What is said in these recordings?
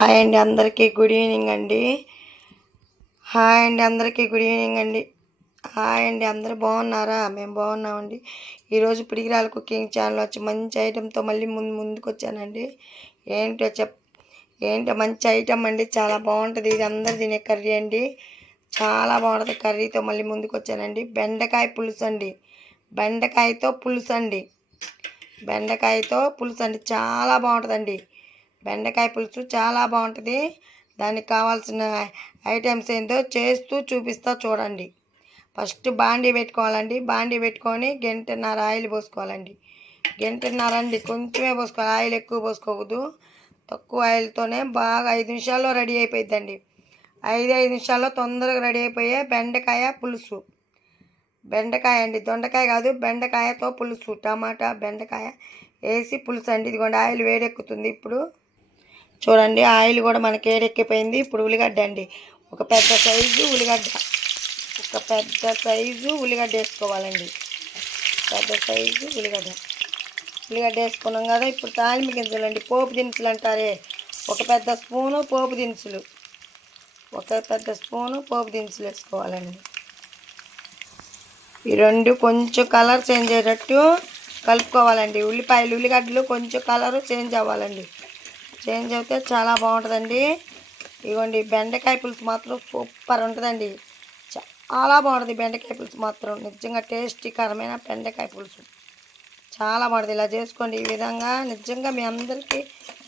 Hi అండి అందరికీ good evening అండి. హాయ్ అండి అందరికీ గుడ్ ఈవినింగ్ అండి. హాయ్ అండి అందరూ బాగున్నారా? మేము బాగున్నామండి. ఈరోజు పిడిగిరాల కుకింగ్ ఛానల్ వచ్చి మంచి ఐటెంతో మళ్ళీ ముందు ముందుకు వచ్చానండి ఏంటో చెప్ ఏంటో మంచి ఐటెం అండి. చాలా బాగుంటుంది. ఇది అందరు తినే కర్రీ అండి. చాలా బాగుంటుంది కర్రీతో మళ్ళీ ముందుకు వచ్చానండి బెండకాయ పులుసు అండి. బెండకాయతో పులుసు అండి. బెండకాయతో పులుసు అండి. చాలా బాగుంటుందండి. బెండకాయ పులుసు చాలా బాగుంటుంది. దానికి కావాల్సిన ఐటమ్స్ ఏందో చేస్తూ చూపిస్తా చూడండి. ఫస్ట్ బాండీ పెట్టుకోవాలండి. బాండీ పెట్టుకొని గంటన్నర ఆయిల్ పోసుకోవాలండి. గంటన్నర అండి. కొంచెమే పోసుకోవాలి. ఆయిల్ ఎక్కువ పోసుకోవద్దు తక్కువ ఆయిల్తోనే బాగా ఐదు నిమిషాల్లో రెడీ అయిపోయిద్దండి. ఐదు ఐదు నిమిషాల్లో తొందరగా రెడీ అయిపోయే బెండకాయ పులుసు. బెండకాయ అండి. దొండకాయ కాదు బెండకాయతో పులుసు. టమాటా బెండకాయ వేసి పులుసు అండి. ఇదిగోండి ఆయిల్ వేడెక్కుతుంది. ఇప్పుడు చూడండి ఆయిల్ కూడా మనకి ఏడెక్కిపోయింది. ఇప్పుడు ఉల్లిగడ్డ అండి. ఒక పెద్ద సైజు ఉల్లిగడ్డ. ఒక పెద్ద సైజు ఉల్లిగడ్డ వేసుకోవాలండి. పెద్ద సైజు ఉల్లిగడ్డ. ఉల్లిగడ్డ వేసుకున్నాం కదా ఇప్పుడు తాలింపు గింజలు అండి పోపు దినుసులు అంటారే. ఒక పెద్ద స్పూను పోపు దినుసులు. ఒక పెద్ద స్పూను పోపు దినుసులు వేసుకోవాలండి. ఈ రెండు కొంచెం కలర్ చేంజ్ అయ్యేటట్టు కలుపుకోవాలండి. ఉల్లిపాయలు ఉల్లిగడ్డలు కొంచెం కలర్ చేంజ్ అవ్వాలండి. చేంజ్ అయితే చాలా బాగుంటుందండి. ఇదిగోండి బెండకాయ పులుసు మాత్రం సూపర్ ఉంటుందండి. చాలా బాగుంటుంది బెండకాయ పులుసు మాత్రం. నిజంగా టేస్టీకరమైన బెండకాయ పులుసు. చాలా బాగుంటుంది. ఇలా చేసుకోండి. ఈ విధంగా నిజంగా మీ అందరికీ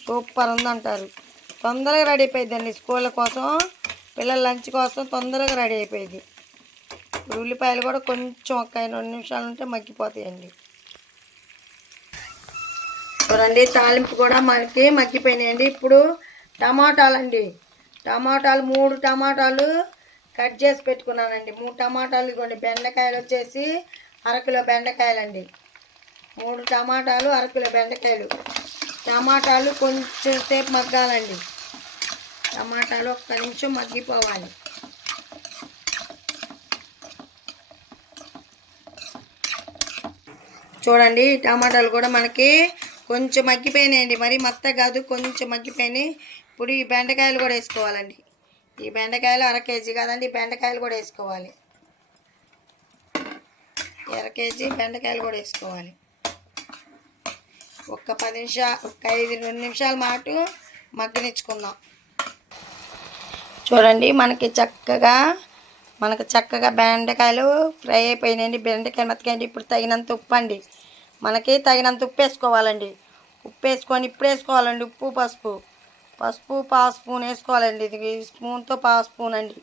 సూపర్ ఉందంటారు. తొందరగా రెడీ అయిపోయిందండి స్కూళ్ళ కోసం. పిల్లల లంచ్ కోసం తొందరగా రెడీ అయిపోయింది ఉల్లిపాయలు కూడా కొంచెం ఒక రెండు నిమిషాలు ఉంటే మగ్గిపోతాయండి. చూడండి తాలింపు కూడా మనకి మగ్గిపోయినాయండి. ఇప్పుడు టమాటాలు అండి టమాటాలు మూడు టమాటాలు కట్ చేసి పెట్టుకున్నానండి. మూడు టమాటాలు ఇదిగోండి బెండకాయలు వచ్చేసి అరకిలో బెండకాయలండి. మూడు టమాటాలు అరకిలో బెండకాయలు. టమాటాలు కొంచెం సేపు మగ్గాలండి. టమాటాలు ఒక్క నిమిషం మగ్గిపోవాలి. చూడండి టమాటాలు కూడా మనకి కొంచెం మగ్గిపోయినాయండి. మరి మత్త కాదు కొంచెం మగ్గిపోయినాయి. ఇప్పుడు ఈ బెండకాయలు కూడా వేసుకోవాలండి. ఈ బెండకాయలు అర కేజీ కాదండి ఈ బెండకాయలు కూడా వేసుకోవాలి. అర కేజీ బెండకాయలు కూడా వేసుకోవాలి. ఒక్క పది నిమిషాలు ఒక ఐదు రెండు నిమిషాల మాటు మగ్గనిచ్చుకుందాం. చూడండి మనకి చక్కగా మనకు చక్కగా బెండకాయలు ఫ్రై అయిపోయినాయండి. బెండకాయ మెత్తకాయండి ఇప్పుడు తగినంత ఉప్పు అండి మనకి తగినంత ఉప్పు వేసుకోవాలండి. ఉప్పు వేసుకొని ఇప్పుడు వేసుకోవాలండి ఉప్పు పసుపు. పసుపు పా స్పూన్ వేసుకోవాలండి. ఇది స్పూన్తో పా స్పూన్ అండి.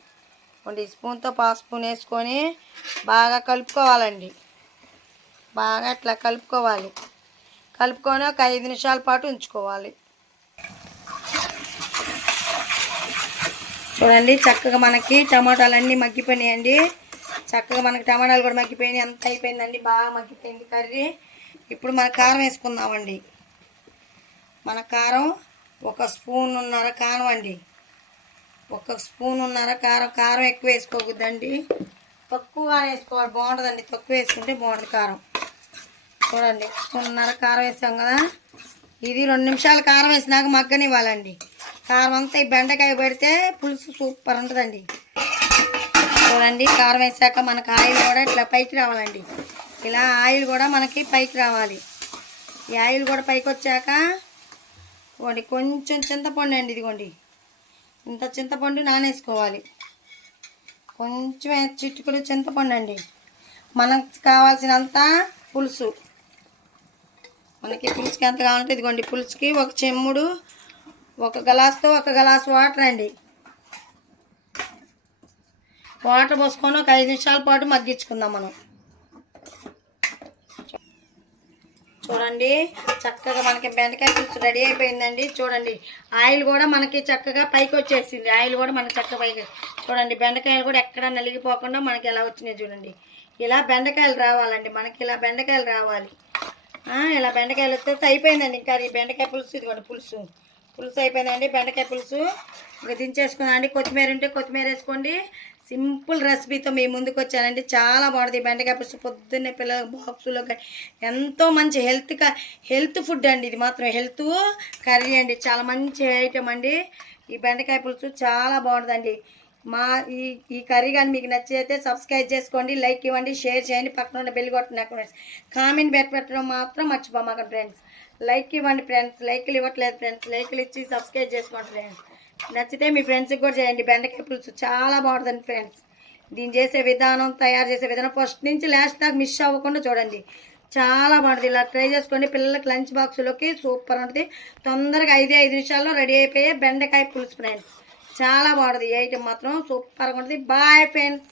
ఈ స్పూన్తో పా స్పూన్ వేసుకొని బాగా కలుపుకోవాలండి. బాగా ఇట్లా కలుపుకోవాలి. కలుపుకొని ఒక ఐదు నిమిషాల పాటు ఉంచుకోవాలి. చూడండి చక్కగా మనకి టమాటాలన్నీ మగ్గిపోయినాయండి. చక్కగా మనకి టమాటాలు కూడా మగ్గిపోయినాయి. అంత అయిపోయిందండి. బాగా మగ్గిపోయింది కర్రీ. ఇప్పుడు మన కారం వేసుకుందామండి. మన కారం ఒక స్పూన్ ఉన్నర కారం అండి. ఒక స్పూన్ ఉన్నర కారం కారం ఎక్కువ వేసుకోకూడదండి. తక్కువ వేసుకోవాలి బాగుంటుందండి తక్కువ వేసుకుంటే బాగుంటుంది కారం. చూడండి స్పూన్నర కారం వేసాం కదా. ఇది రెండు నిమిషాలు కారం వేసినాక మగ్గనివ్వాలండి. కారం అంతా ఈ బెండకాయ పెడితే పులుసు సూపర్ ఉంటుందండి. చూడండి కారం వేసాక మనకు ఆయిల్ కూడా ఇట్లా పైకి రావాలండి. ఇలా ఆయిల్ కూడా మనకి పైకి రావాలి. ఈ ఆయిల్ కూడా పైకి వచ్చాక ఇదిగోండి కొంచెం చింతపండు అండి ఇదిగోండి. ఇంత చింతపండు నానేసుకోవాలి. కొంచెం చిట్టుకుడు చింతపండు అండి. మనకు కావాల్సినంత పులుసు. మనకి పులుసుకి ఎంత కావాలంటే ఇదిగోండి పులుసుకి ఒక చెమ్ముడు ఒక గ్లాస్తో ఒక గ్లాస్ వాటర్ అండి. వాటర్ పోసుకొని ఒక ఐదు నిమిషాల పాటు మగ్గించుకుందాం మనం. చూడండి చక్కగా మనకి బెండకాయ పులుసు రెడీ అయిపోయిందండి. చూడండి ఆయిల్ కూడా మనకి చక్కగా పైకి వచ్చేసింది. ఆయిల్ కూడా మనకి చక్కగా పైకి చూడండి బెండకాయలు కూడా ఎక్కడ నలిగిపోకుండా మనకి ఎలా వచ్చినాయి చూడండి. ఇలా బెండకాయలు రావాలండి మనకి ఇలా బెండకాయలు రావాలి. ఇలా బెండకాయలు వస్తే అయిపోయిందండి. ఇంకా ఈ బెండకాయ పులుసు ఇదిగోండి పులుసు. పులుసు అయిపోయిందండి. బెండకాయ పులుసు. ఇక దించేసుకుందండి కొత్తిమీర ఉంటే కొత్తిమీర వేసుకోండి. సింపుల్ రెసిపీతో మీ ముందుకు వచ్చానండి. చాలా బాగుంటుంది ఈ బెండకాయ పులుసు. పొద్దున్నే పిల్లల బాక్సులో ఎంతో మంచి హెల్త్ హెల్త్ ఫుడ్ అండి ఇది మాత్రం. హెల్త్ కర్రీ అండి. చాలా మంచి ఐటమ్ అండి. ఈ బెండకాయ పులుసు చాలా బాగుంటుందండి. మా ఈ ఈ కర్రీ కానీ మీకు నచ్చితే సబ్స్క్రైబ్ చేసుకోండి లైక్ ఇవ్వండి షేర్ చేయండి. పక్కన ఉన్న బెల్ కొట్టండి ఫ్రెండ్స్ కామెంట్ పెట్టడం మాత్రం మర్చిపోమాకండి ఫ్రెండ్స్ లైక్ ఇవ్వండి ఫ్రెండ్స్ లైక్లు ఇవ్వట్లేదు ఫ్రెండ్స్ లైక్లు ఇచ్చి సబ్స్క్రైబ్ చేసుకోండి ఫ్రెండ్స్ నచ్చితే మీ ఫ్రెండ్స్కి కూడా చేయండి. బెండకాయ పులుసు చాలా బాగుంటుంది ఫ్రెండ్స్ దీన్ని చేసే విధానం తయారు చేసే విధానం ఫస్ట్ నుంచి లాస్ట్ దాకా మిస్ అవ్వకుండా చూడండి. చాలా బాగుంటుంది. ఇలా ట్రై చేసుకోండి. పిల్లలకి లంచ్ బాక్స్లోకి సూపర్ ఉంటుంది. తొందరగా ఐదే ఐదు నిమిషాల్లో రెడీ అయిపోయే బెండకాయ పులుసు ఫ్రెండ్స్ చాలా బాగుంటుంది. ఈ ఐటమ్ మాత్రం సూపర్గా ఉంటుంది. Bye friends